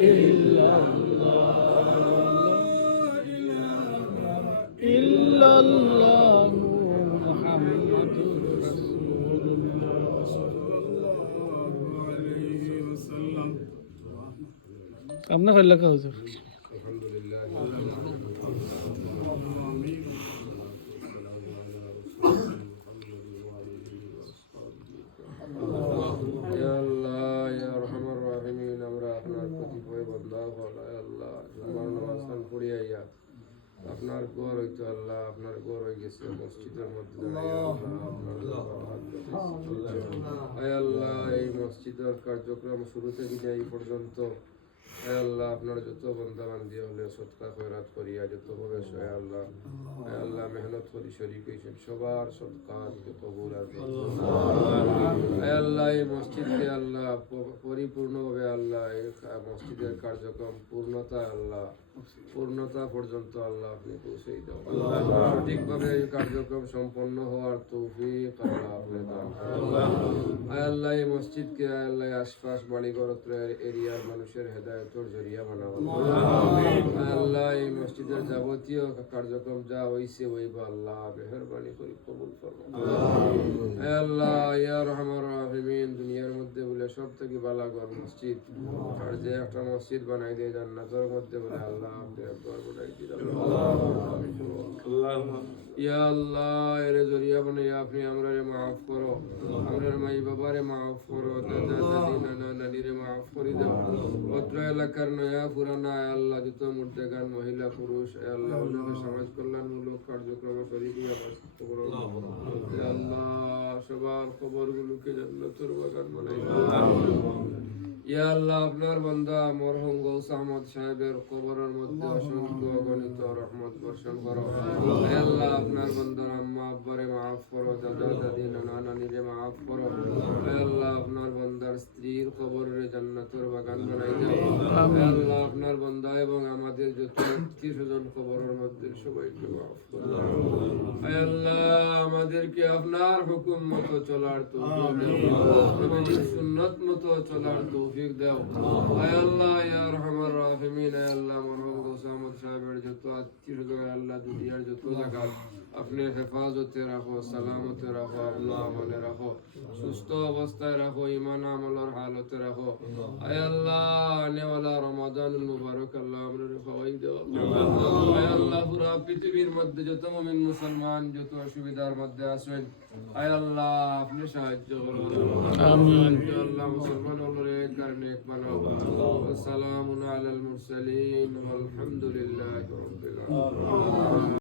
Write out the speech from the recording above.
ইল্লাল্লাহু মুহাম্মাদুর রাসূলুল্লাহ সাল্লাল্লাহু আলাইহি ওয়াসাল্লাম। আপনার কইলা হুজুর আলহামদুলিল্লাহ ইয়া আল্লাহ ইয়া আরহামার রাহিমিন, আমরা আপনার কতিপয় বান্দা হলা আল্লাহ জুমার নামাজ পড়িয়া আপনার ঘর হইতো আল্লাহ, আপনার ঘর হয়ে গেছে মসজিদের মধ্যে আয় আল্লাহ, এই মসজিদের কার্যক্রম শুরু থেকে এই পর্যন্ত আয় আল্লাহ আপনার যত বন্দা বান্দি হলে সৎকা খয়রাত করিয়া যত প্রবেশ হয় আল্লাহ, আয় আল্লাহ মেহনত করি শরীক হয়েছেন সবার সৎকা কবুল আর আয় আল্লাহ এই মসজিদকে আল্লাহ পরিপূর্ণভাবে আল্লাহ এই মসজিদের কার্যক্রম পূর্ণতা পর্যন্ত আল্লাহ আপনি পৌঁছে দাও, সঠিকভাবে এই কার্যক্রম সম্পন্ন হওয়ার তৌফিক আল্লাহ আপনি দান আয় আল্লাহ এই মসজিদকে আয় আল্লাহ আশপাশ বাড়িঘর এরিয়ার মানুষের হেদায়েতের জরিয়া বানাও আয় আল্লাহ এই মসজিদের যাবতীয় কার্যক্রম যা হইছে হইবা আল্লাহ মেহেরবানি করে কবুল করো আয় আল্লাহ ইয়া রহমান রাহিমিন, দুনিয়ার মধ্যে বলে সব থেকে ভালো ঘর মসজিদ, আর যে একটা মসজিদ বানাই দিয়ে জান্নাতের মধ্যে বলে আল্লাহ আপনি একবার বানাই দিন ইয়া আল্লাহ এর জরিয়া বানাইয়া আপনি আমরারে মাফ করো, আমরার মাই বাবারে মাফ করো, দাদা দাদি নানা নানিরে মাফ করে দাও, অত্র এলাকার নয়া পুরানা আয় আল্লাহ যত মুর্দেগান মহিলা পুরুষ আয় আল্লাহ ওনাদের সমাজ কল্যাণমূলক কার্যক্রম শরীরিয়া বাস্তব করো আয় আল্লাহ, সবার খবরগুলোকে জান্নাতের বাগান বানাই দাও ইয়া আল্লাহ, আপনার বান্দা মরহুম গৌস আহমদ সাহেবের কবরের মধ্যে অসংখ্য অগণিত রহমত বর্ষণ করো হে আল্লাহ, আপনার বান্দার আম্মা আব্বারে মাফ করো, দাদা দাদি নানা নানিরে মাফ করো হে আল্লাহ, আপনার বান্দার স্ত্রীর কবরের জান্নাতের বাগান বানাই দাও হে আল্লাহ, আপনার বান্দা এবং আমাদের যত আত্মীয় স্বজন কবরের মধ্যে সবাইকে মাফ করো হে আল্লাহ, আমাদেরকে আপনার হুকুম মতো চলার তৌফিক দাও, নবীর সুন্নাত মতো চলার তৌফিক দাও আয় আল্লাহ ইয়া আরহামার রাহিমিন, আয় আল্লাহ মরহুম গৌস আহমদ সাহেবের যত আত্মীয় স্বজন আল্লাহ দুনিয়ার যত জায়গা আপনি হেফাজতে রাখো, সালামতে রাখো, আল্লাহ আমলে রাখো, সুস্থ অবস্থায় রাখো, ঈমান আমলের হালতে রাখো আয় আল্লাহ, আনেওয়ালা রমাদানুল মুবারক আল্লাহ আমরে খাওয়াই দাও আয় আল্লাহ, পুরা পৃথিবীর মধ্যে যত মুমিন মুসলমান যত অসুবিধার মধ্যে আছেন আয় আল্লাহ আপনি সাহায্য করুন আমিন আল্লাহ, মুসলমান হলরে কারণে এক বানাও, সালামুন আলাল মুরসালিন, আলহামদুলিল্লাহ।